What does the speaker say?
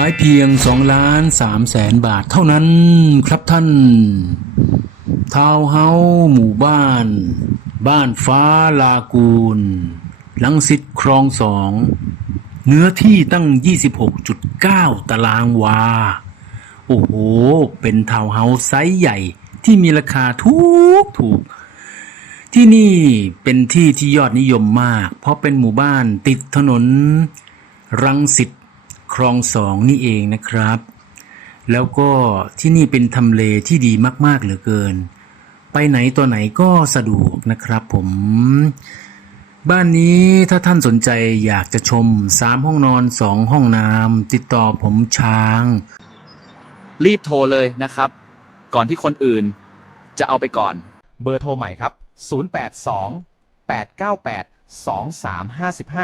ายเพียง2ล้าน3แสนบาทเท่านั้นครับท่าน ทาวเฮาหมู่บ้าน บ้านฟ้าลากูล ลังสิตคลองสองเนื้อที่ตั้ง 26.9 ตารางวา โอ้โห เป็นทาวเฮาส์ไซส์ใหญ่ที่มีราคาถูกถูก ที่นี่เป็นที่ที่ยอดนิยมมาก เพราะเป็นหมู่บ้านติดถนนรังสิต คลองสองนี่เองนะครับ แล้วก็ที่นี่เป็นทำเลที่ดีมากๆเหลือเกิน ไปไหนตัวไหนก็สะดวกนะครับผมบ้านนี้ถ้าท่านสนใจอยากจะชมสามห้องนอนสองห้องน้ำติดต่อผมช้าง รีบโทรเลยนะครับ ก่อนที่คนอื่นจะเอาไปก่อน เบอร์โทรใหม่ครับ 082 898 2355